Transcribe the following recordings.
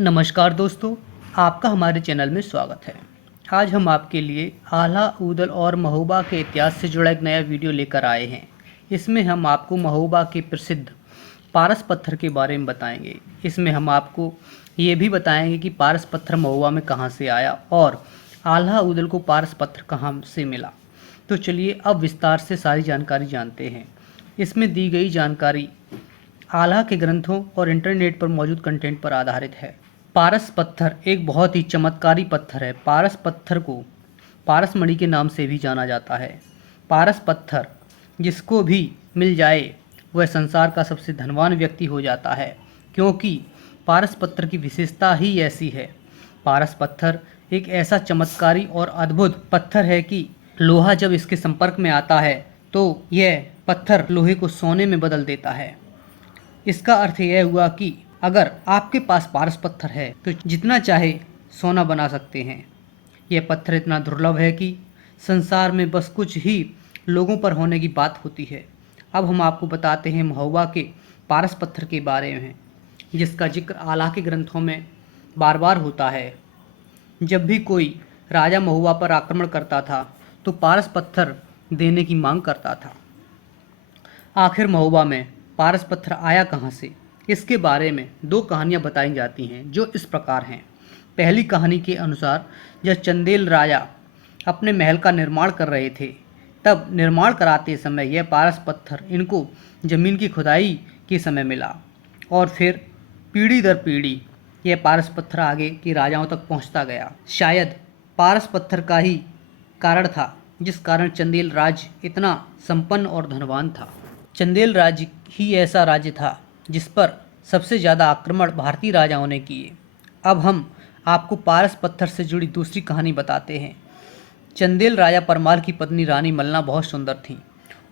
नमस्कार दोस्तों, आपका हमारे चैनल में स्वागत है। आज हम आपके लिए आला, ऊदल और महोबा के इतिहास से जुड़ा एक नया वीडियो लेकर आए हैं। इसमें हम आपको महोबा के प्रसिद्ध पारस पत्थर के बारे में बताएंगे। इसमें हम आपको ये भी बताएंगे कि पारस पत्थर महोबा में कहाँ से आया और आला ऊदल को पारस पत्थर कहाँ से मिला। तो चलिए अब विस्तार से सारी जानकारी जानते हैं। इसमें दी गई जानकारी आला के ग्रंथों और इंटरनेट पर मौजूद कंटेंट पर आधारित है। पारस पत्थर एक बहुत ही चमत्कारी पत्थर है। पारस पत्थर को पारस मणि के नाम से भी जाना जाता है। पारस पत्थर जिसको भी मिल जाए वह संसार का सबसे धनवान व्यक्ति हो जाता है, क्योंकि पारस पत्थर की विशेषता ही ऐसी है। पारस पत्थर एक ऐसा चमत्कारी और अद्भुत पत्थर है कि लोहा जब इसके संपर्क में आता है तो यह पत्थर लोहे को सोने में बदल देता है। इसका अर्थ यह हुआ कि अगर आपके पास पारस पत्थर है तो जितना चाहे सोना बना सकते हैं। यह पत्थर इतना दुर्लभ है कि संसार में बस कुछ ही लोगों पर होने की बात होती है। अब हम आपको बताते हैं महोबा के पारस पत्थर के बारे में, जिसका जिक्र आला के ग्रंथों में बार बार होता है। जब भी कोई राजा महोबा पर आक्रमण करता था तो पारस पत्थर देने की मांग करता था। आखिर महोबा में पारस पत्थर आया कहाँ से, इसके बारे में दो कहानियाँ बताई जाती हैं जो इस प्रकार हैं। पहली कहानी के अनुसार जब चंदेल राजा अपने महल का निर्माण कर रहे थे, तब निर्माण कराते समय यह पारस पत्थर इनको जमीन की खुदाई के समय मिला और फिर पीढ़ी दर पीढ़ी यह पारस पत्थर आगे के राजाओं तक पहुंचता गया। शायद पारस पत्थर का ही कारण था जिस कारण चंदेल राज्य इतना संपन्न और धनवान था। चंदेल राज्य ही ऐसा राज्य था जिस पर सबसे ज़्यादा आक्रमण भारतीय राजाओं ने किए। अब हम आपको पारस पत्थर से जुड़ी दूसरी कहानी बताते हैं। चंदेल राजा परमाल की पत्नी रानी मलना बहुत सुंदर थीं।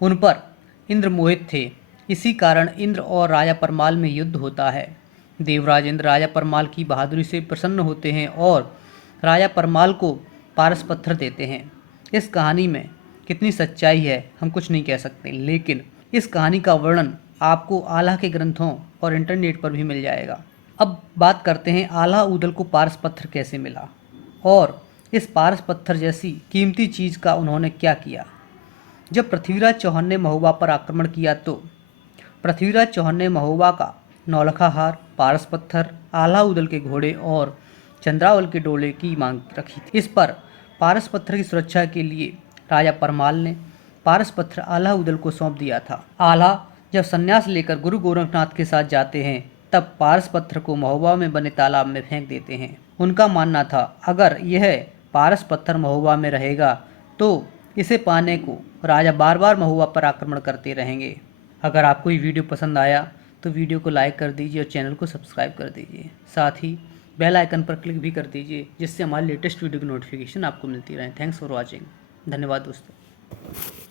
उन पर इंद्र मोहित थे। इसी कारण इंद्र और राजा परमाल में युद्ध होता है। देवराज इंद्र राजा परमाल की बहादुरी से प्रसन्न होते हैं और राजा परमाल को पारस पत्थर देते हैं। इस कहानी में कितनी सच्चाई है हम कुछ नहीं कह सकते, लेकिन इस कहानी का वर्णन आपको आला के ग्रंथों और इंटरनेट पर भी मिल जाएगा। अब बात करते हैं आला ऊदल को पारस पत्थर कैसे मिला और इस पारस पत्थर जैसी कीमती चीज़ का उन्होंने क्या किया। जब पृथ्वीराज चौहान ने महोबा पर आक्रमण किया तो पृथ्वीराज चौहान ने महोबा का नौलखा हार, पारस पत्थर, आला ऊदल के घोड़े और चंद्रावल के डोले की मांग रखी थी। इस पर पारस पत्थर की सुरक्षा के लिए राजा परमाल ने पारस पत्थर आला ऊदल को सौंप दिया था। आला जब संन्यास लेकर गुरु गोरखनाथ के साथ जाते हैं तब पारस पत्थर को महोबा में बने तालाब में फेंक देते हैं। उनका मानना था अगर यह पारस पत्थर महोबा में रहेगा तो इसे पाने को राजा बार बार महोबा पर आक्रमण करते रहेंगे। अगर आपको ये वीडियो पसंद आया तो वीडियो को लाइक कर दीजिए और चैनल को सब्सक्राइब कर दीजिए। साथ ही बेल आइकन पर क्लिक भी कर दीजिए जिससे हमारी लेटेस्ट वीडियो की नोटिफिकेशन आपको मिलती रहे। Thanks for watching. धन्यवाद दोस्तों।